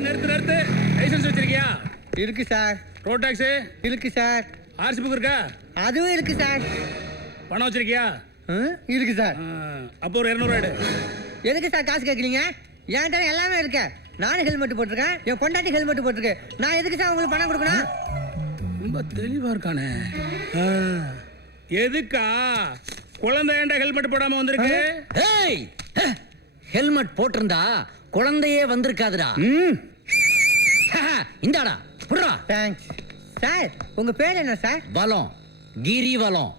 ஏய் நிறுத்து நிறுத்து. லைசென்ஸ் வச்சிருக்கியா? இருக்கு சார். ரோட் டாக்ஸி இருக்கு சார். ஆர்சி புக் இருக்கா? அதுவும் இருக்கு சார். பணம் வச்சிருக்கியா? இருக்கு சார். அப்போ ஒரு இரநூறு எடு எதுக்கு சார் காசு கேட்குறீங்க என்கிட்ட எல்லாமே இருக்கு. நானும் ஹெல்மெட் போட்டிருக்கேன். என் பொண்டாட்டி ஹெல்மெட் போட்டிருக்கு. நான் எதுக்கு சார் உங்களுக்கு பணம் கொடுக்கணும்? ரொம்ப தெளிவா இருக்கானே. எதுக்கா? குழந்தை ஏன்டா ஹெல்மெட் போடாம வந்திருக்கு? ஏய் ஹெல்மெட் போட்டிருந்தா குழந்தையே வந்திருக்காதுடா. ம். இந்தாடா புடுறா. தேங்க்ஸ் சார் உங்க பேர் என்ன சார் வலம் கிரி வலம்.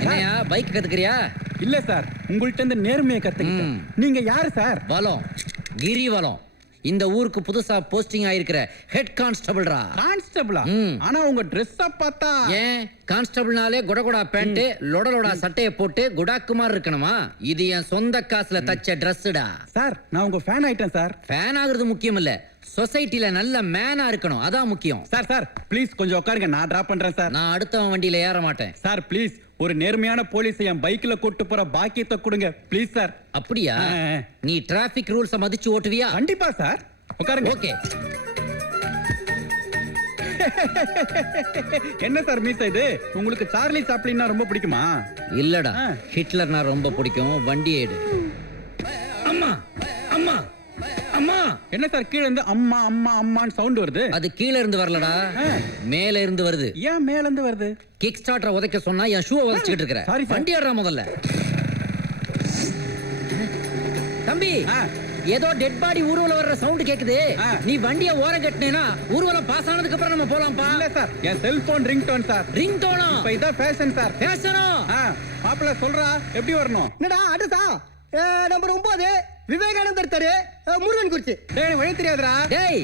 என்னையா பைக் கத்துக்கிறியா? இல்ல சார் உங்கள்ட்ட இந்த நேர்மையை கத்துக்கிட்டேன். நீங்க யாரு சார் வலம் கிரி வலம் இந்த ஊருக்கு புதுசா போஸ்டிங் ஆயிருக்கிற ஹெட் கான்ஸ்டபிள்ரா கான்ஸ்டபிளா ம். ஆனா உங்க ட்ரெஸ்ஸ பார்த்தா ஏன்? கான்ஸ்டபிள்னாலே குடகுடா பேண்ட் லொடலொடா சட்டைய போட்டு குடாக்குமார் இருக்கணுமா? இது என் சொந்த காசுல தச்ச ட்ரெஸ்ஸுடா சார் நான் உங்க ஃபேன் ஆயிட்டேன் சார். ஃபேன் ஆகுறது முக்கியம் இல்ல சொசைட்டில நல்ல மேனா இருக்கணும். அதான் முக்கியம். சார் சார் ப்ளீஸ் கொஞ்சம் உட்காருங்க. நான் டிராப் பண்றேன் சார். நான் அடுத்தவன் வண்டியில ஏற மாட்டேன். சார் ப்ளீஸ் ஒரு நேர்மையான போலீஸ் என் பைக்ல கூட்டு போற பாக்கியத்தை கொடுங்க. Please sir. அப்படியா. நீ டிராபிக் ரூல்ஸ மதிச்சு ஓட்டுவியா? கண்டிப்பா சார். உட்காருங்க. ஓகே. என்ன சார் மீஸ் இது? உங்களுக்கு சார்லி சாப்ளின்னா ரொம்ப பிடிக்குமா? இல்லடா. ஹிட்லர்னா ரொம்ப பிடிக்கும். வண்டி ஏடு என்ன சார் கீழ இருந்து அம்மா அம்மா அம்மான்னு சவுண்ட் வருது? அது கீழ இருந்து வரலடா. மேல இருந்து வருது. ஏன் மேல இருந்து வருது? கிக் ஸ்டார்டரை உதைக்க சொன்னா என் ஷூவை உதைச்சிட்டு இருக்கிற. Sir. வண்டி ஆடுறா முதல்ல. தம்பி. ஏதோ டெட் பாடி ஊர்வலம் வர்ற சவுண்ட் கேக்குது. நீ வண்டிய ஓரம் கட்டினேனா ஊர்வலம் பாஸ் ஆனதுக்கு அப்புறம் நம்ம போலாம்ப்பா. இல்ல சார் என் cellphone ring tone sir. Ring Donna இப்ப இதான் ஃபேஷன் சார். ஆ. மாப்பிள்ள சொல்றா எப்படி வரணும்? என்னடா அட்ரஸா? நம்பர் ஒன்பது விவேகானந்தர் தெரு. முருகன் குறிச்சி டேய் வழி தெரியாதுடா டேய்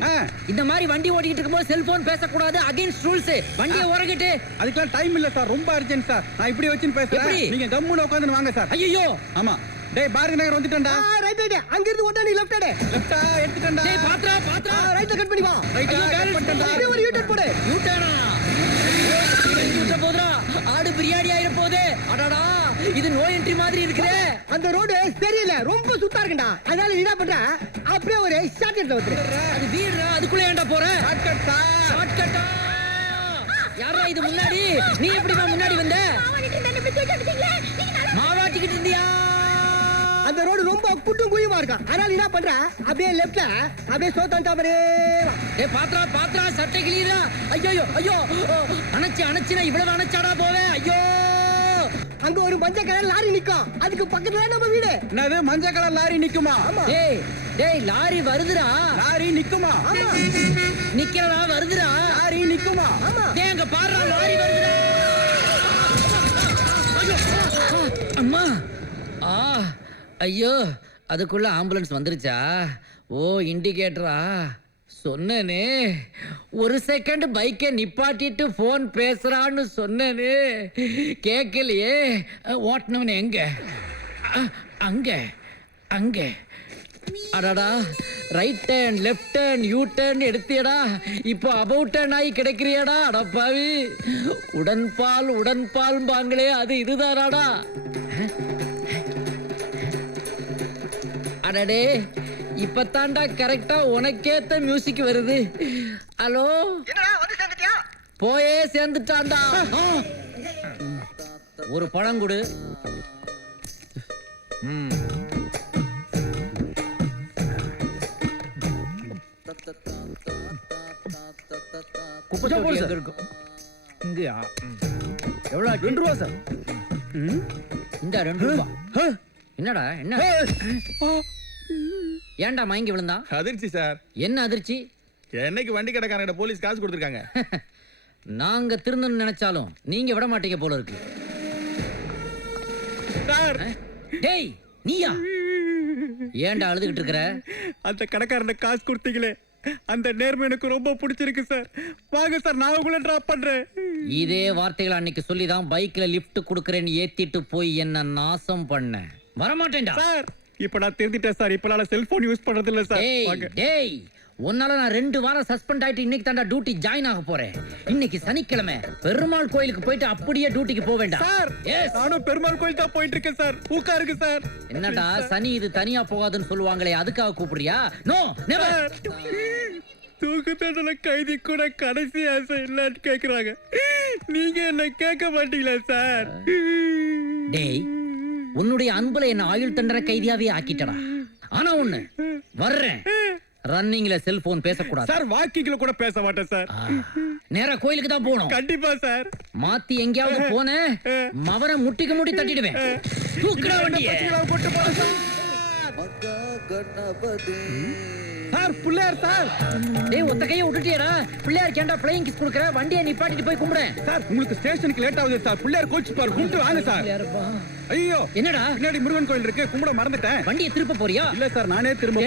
இந்த மாதிரி வண்டி ஓட்டிக்கிட்டு இருக்கும்போது செல்போன் பேசக்கூடாது அகைன்ஸ்ட் ரூல்ஸ் வண்டியை ஓரங்கிட்டு அதுக்கெல்லாம் டைம் இல்ல சார் ரொம்ப அர்ஜென்ட் சார் நான் இப்படி வச்சுன்னு பேசுறேன்? நீங்க கம்முன்னு உட்காந்து வாங்க சார் ஐயோ ஆமா டேய் பாரதி நகர் வந்துட்டேன்டா ரைட் ரைட் அங்க இருந்து ஓட்டா நீ லெஃப்ட் அடே லெஃப்டா எடுத்துட்டேன்டா டேய் பாத்ரா பாத்ரா ரைட்ல கட் பண்ணி வா ஐயோ, கட் பண்ணிட்டேன்டா அப்படியே ஒரு யூ போடு யூட்டனா போதுரா ஆடு பிரியாணி ஆயிர போதே அடடா இது நோ என்ட்ரி மாதிரி இருக்குதே அந்த ரோடு சரியில்லை ரொம்ப சுத்தா இருக்குடா அதனால நீ என்ன பண்ற? அப்படியே ஒரு ஷார்ட் கட்ல வந்துரு. அது வீடுடா. அதுக்குள்ள ஏன்டா போற? ஷார்ட்கட் சார் ஷார்ட்கட்டா யாரா இது முன்னாடி? நீ எப்படிமா முன்னாடி வந்த? மாவாட்டிக்கிட்டு இருந்தியா? அந்த ரோடு ரொம்ப குட்டும் குழியுமா இருக்கும் அதனால என்ன பண்ற? அப்படியே லெஃப்ட்ல அப்படியே சோத்தா பாரு ஏ பாத்ரா பாத்ரா சட்டை கிளியரா ஐயோ ஐயோ. அணைச்சு அணைச்சு நான் இவ்வளவு அணைச்சாடா போவேன் ஐயோ. அங்க ஒரு மஞ்சள் கலர் லாரி நிக்கும். அதுக்கு பக்கத்துல நம்ம வீடு. என்னது? மஞ்சள் கலர் லாரி நிக்குமா? டேய் டேய் லாரி வருதுடா. லாரி நிக்குமா? ஆமா. நிக்கிறடா வருதுடா. லாரி நிக்குமா? ஆமா. டேய் அங்க பாருடா லாரி வருதுடா. அம்மா. ஆ ஐயோ அதுக்குள்ள ஆம்புலன்ஸ் வந்துருச்சா? ஓ இண்டிகேட்டரா. சொன்னனே. ஒரு செகண்ட் பைக்கை நிப்பாட்டிட்டு ஃபோன் பேசுறான்னு சொன்னனே. கேட்கலையே ஓட்டினவன் எங்க? அங்கே அங்க. அங்க. அடடா. Right turn left turn U turn எடுத்தியடா. இப்போ அபவுட் டேர்ன் ஆகி கிடைக்கிறியடா அடப்பாவி. உடன்பால் உடன்பால் பாங்களே அது இதுதானாடா. அடடே. இப்பத்தாண்டா கரெக்டா உனக்கேத்த மியூசிக் வருது. ஹலோ என்னடா வந்து சேர்ந்துட்டியா? போயே சேர்ந்துட்டான்டா. ஒரு பழம் கொடு? ரெண்டு ரூபா சார். இந்த ரெண்டு ரூபா. என்னடா என்ன? ஏன்டா மயங்கி விழுந்தான் அதிர்ச்சி சார் என்ன அதிர்ச்சி? என்னைக்கு வண்டி கடைக்காரங்கிட்ட போலீஸ் காசு கொடுத்துருக்காங்க. நாங்க திருந்தன்னு நினைச்சாலும் நீங்க விட மாட்டீங்க போல இருக்கு. சார் டேய் நீயா? ஏன்டா அழுதுகிட்டு இருக்கிற? அந்த கடைக்காரன் காசு கொடுத்தீங்களே. அந்த நேர்மை எனக்கு ரொம்ப பிடிச்சிருக்கு சார் வாங்க சார் நான் உங்களை டிராப் பண்றேன். இதே வார்த்தைகள் அன்னைக்கு சொல்லி தான் பைக்ல லிஃப்ட் கொடுக்கறேன்னு ஏத்திட்டு போய் என்ன நாசம் பண்ண. வரமாட்டேன்டா. சார் இப்ப நான் திருந்திட்டேன் சார். இப்ப நான் செல்போன் யூஸ் பண்றது இல்ல சார். டேய் உன்னால நான் ரெண்டு வாரம் சஸ்பெண்ட் ஆயிட்டு இன்னைக்கு தாண்டா டியூட்டி ஜாயின் ஆக போறேன். இன்னைக்கு சனிக்கிழமை பெருமாள் கோயிலுக்கு போயிட்டு அப்படியே டியூட்டிக்கு போக வேண்டாம். சார். நானும் பெருமாள் கோயில் தான் போயிட்டு இருக்கேன் சார். ஊக்கா இருக்கு சார். என்னடா சனி இது தனியா போகாதுன்னு சொல்லுவாங்களே அதுக்காக கூப்பிடுறியா? நோ நெவர் தூக்கு தண்டனை கைதி கூட கடைசி ஆசை இல்லன்னு கேக்குறாங்க. நீங்க என்ன கேட்க மாட்டீங்களா சார்? டேய் உன்னுடைய அன்புல என்ன ஆயுள் தண்டனை கைதியாவே ஆக்கிட்டடா. ஆனா ஒண்ணு வர்றேன். ரன்னிங்ல செல்போன் பேசக்கூடாது. சார் வாக்கிங்ல கூட பேச மாட்டேன் சார். நேரா கோயிலுக்கு தான் போகணும். கண்டிப்பா சார். மாத்தி எங்கேயாவது போன மவர முட்டிக்கு முட்டி தட்டிடுவேன். தூக்குடா வண்டிய. போட்டு போறேன் சார். பிள்ளையார் சார். டேய் ஒத்த கைய விட்டுட்டியடா. பிள்ளையார் கேண்டா பிளைங் கிஸ் கொடுக்குற வண்டியை நிப்பாட்டிட்டு போய் கும்பிடுறேன் சார் உங்களுக்கு ஸ்டேஷனுக்கு லேட் ஆகுது சார். பிள்ளையார் கோச்சு பாரு கும்பிட்டு வாங்க சார். ஐயோ என்னடா? பின்னாடி முருகன் கோயில் இருக்கு கும்பிட மறந்துட்டேன். வண்டியை திருப்ப போறியா? இல்ல சார் நானே திரும்ப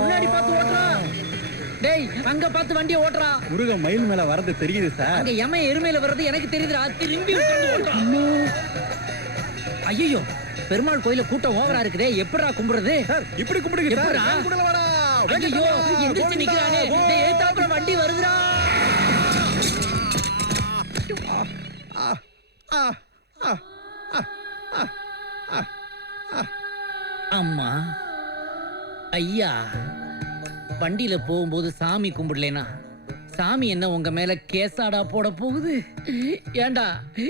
முன்னாடி பார்த்து ஓட்டுறா. டேய் அங்க பார்த்து வண்டியை ஓட்டுறா. முருகன் மயில் மேல வரது தெரியுது சார். அங்க எம எருமையில வர்றது எனக்கு தெரியுதுடா. திரும்பி ஐயோ பெருமாள் கோயில கூட்டம் ஓவரா இருக்குதே. எப்படிடா கும்பிடுறது? இப்படி கும்பிடுங்க சார். ஐயோ எந்திரிச்சு நிக்கிறானே. டேய் எழுத்தாப்புல வண்டி வருதுடா ஆ, ஆ, ஆ, ஆ, ஆ. அம்மா ஐயா வண்டியில போகும்போது சாமி கும்பிடலைனா சாமி என்ன உங்க மேல கேசாடா போட போகுது? ஏண்டா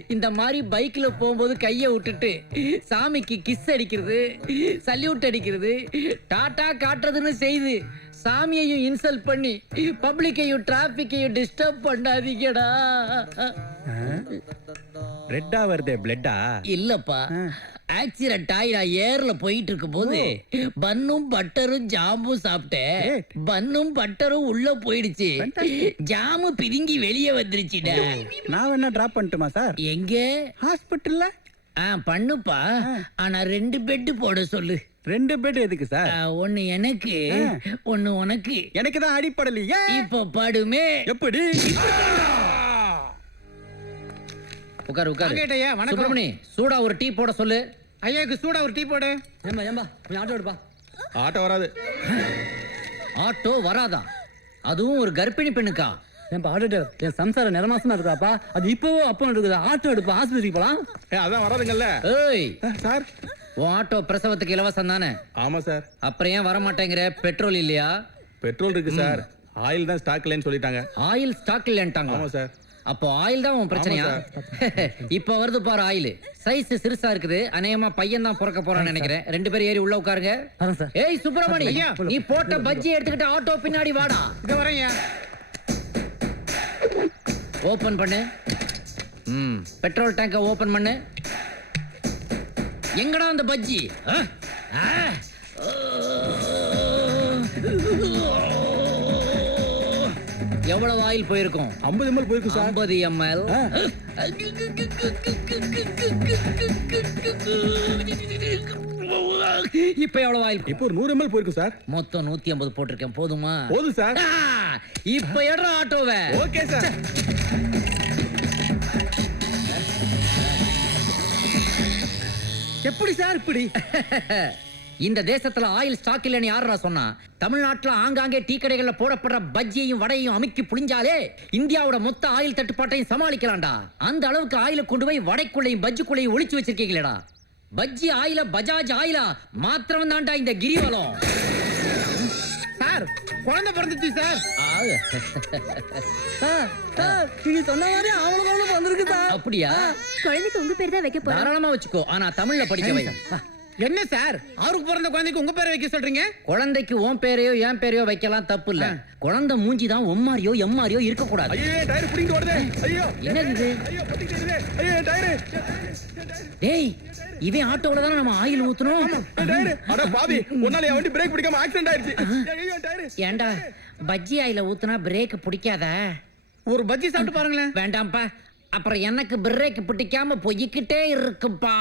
இந்த மாதிரி பைக்ல போகும்போது கைய விட்டுட்டு சாமிக்கு கிஸ் அடிக்கிறது சல்யூட் அடிக்கிறது டாட்டா காட்டுறதுன்னு செய்து சாமியையும் இன்சல்ட் பண்ணி பப்ளிக்கையும் டிராபிக்கையும் டிஸ்டர்ப் பண்ணாதீங்கடா. ரெட்டா வருதே பிளட்டா இல்லப்பா. ஆக்சிடென்ட் ஆகி நான் ஏர்ல போயிட்டு இருக்கும் போது பன்னும் பட்டரும் ஜாமும் சாப்பிட்டேன். பன்னும் பட்டரும் உள்ள போயிடுச்சு. ஜாமு பிதுங்கி வெளியே வந்துருச்சுடா. நான் வேணா டிராப் பண்ணட்டுமா சார்? எங்க? ஹாஸ்பிட்டல்ல ஆ பண்ணுப்பா. ஆனா ரெண்டு பெட் போட சொல்லு. ரெண்டு பெட் எதுக்கு சார்? ஒண்ணு எனக்கு ஒண்ணு உனக்கு. எனக்கு தான் அடிப்படலையே. இப்ப படுமே. எப்படி? உட்காரு உட்காரு. சுப்பிரமணி சூடா ஒரு டீ போட சொல்லு. ஐயாக்கு சூடா ஒரு டீ போடு. ஏம்பா ஏம்பா கொஞ்சம் ஆட்டோ எடுப்பா. ஆட்டோ வராது. ஆட்டோ வராதா? அதுவும் ஒரு கர்ப்பிணி பெண்ணுக்கா? ஏன்பா ஆடிட்டர் என் சம்சாரம் நிறமாசமா இருக்காப்பா அது இப்போவோ அப்போ இருக்குது ஆட்டோ எடுப்பா ஆஸ்பத்திரிக்கு போலாம். ஏ அதான் வராதுங்கல்ல. ஏய். சார். உன் ஆட்டோ பிரசவத்துக்கு இலவசம் தானே? ஆமா சார். அப்புறம் ஏன் வர மாட்டேங்கிற பெட்ரோல் இல்லையா? பெட்ரோல் இருக்கு சார். ஆயில் தான் ஸ்டாக் இல்லைன்னு சொல்லிட்டாங்க. ஆயில் ஸ்டாக் இல்லைன்ட்டாங்க ஆமா சார். அப்போ ஆயில் தான் உன் பிரச்சனையா? இப்போ வருது பாரு ஆயில் சைஸ் சிறுசா இருக்குது. அநேகமா பையன் தான் பிறக்க போறான்னு நினைக்கிறேன். ரெண்டு பேரும் ஏறி உள்ள உட்காருங்க. ஏய் சுப்பிரமணி நீ போட்ட பஜ்ஜி எடுத்துக்கிட்டு ஆட்டோ பின்னாடி வாடா. இங்க வரேன் ஓபன் பண்ணு. ம். பெட்ரோல் டேங்கை ஓபன் பண்ணு. எங்கடா அந்த பஜ்ஜி ஆ? ஆ? எவ்வளவு ஆயில் போயிருக்கும்? ஐம்பது எம்எல் போயிருக்கு சார். ஐம்பது எம்எல் இப்ப எவ்வளவு ஆயில்? இப்போ ஒரு நூறு எம்எல் போயிருக்கு சார். மொத்தம் நூத்தி ஐம்பது போட்டிருக்கேன். போதுமா? போதும் சார். இப்ப எடுற ஆட்டோவை. Okay sir. எப்படி சார் இப்படி? இந்த தேசத்துல ஆயில் ஸ்டாக் இல்லைன்னு யாரா சொன்னா? தமிழ்நாட்டுல ஆங்காங்கே டீ கடைகள்ல போடப்படுற பஜ்ஜியையும் வடையையும் அமுக்கி புளிஞ்சாலே இந்தியாவோட மொத்த ஆயில் தட்டுப்பாட்டையும் சமாளிக்கலாம்டா. அந்த அளவுக்கு ஆயில கொண்டு போய் வடைக்குள்ளையும் பஜ்ஜிக்குள்ளையும் ஒளிச்சு வச்சிருக்கீங்களேடா. பஜ்ஜி ஆயில பஜாஜ் ஆயிலா மாத்திரம் தான்டா இந்த கிரிவலம். சார் குழந்தை பிறந்துச்சு சார். சார் நீங்க சொன்ன மாதிரி அவங்களுக்கு வந்திருக்கு சார். அப்படியா? குழந்தைக்கு உங்க பேர் தான் வைக்க போறோம் தாராளமா வச்சுக்கோ. ஆனா தமிழ்ல படிக்க வை. என்ன சார்? அவருக்கு பிறந்த குழந்தைக்கு உங்க பேரை வைக்க சொல்றீங்க? குழந்தைக்கு உன் பேரையோ என் பேரையோ வைக்கலாம் தப்பு இல்ல குழந்தை மூஞ்சி தான் ஒம்மாரியோ எம்மாரியோ இருக்க கூடாது டேய் இவன் ஆட்டோல தானே நம்ம ஆயில் ஊத்துனோம்? டயர். அட பாவி உன்னால என் வண்டி பிரேக் பிடிக்காம ஆக்சிடென்ட் ஆயிருச்சு. ஏண்டா பஜ்ஜி ஆயில ஊத்துனா பிரேக் பிடிக்காதா? ஒரு பஜ்ஜி சாப்பிட்டு பாருங்களேன். வேண்டாம்ப்பா. அப்புறம் எனக்கு பிரேக் பிடிக்காம பொய்க்கிட்டே இருக்குப்பா.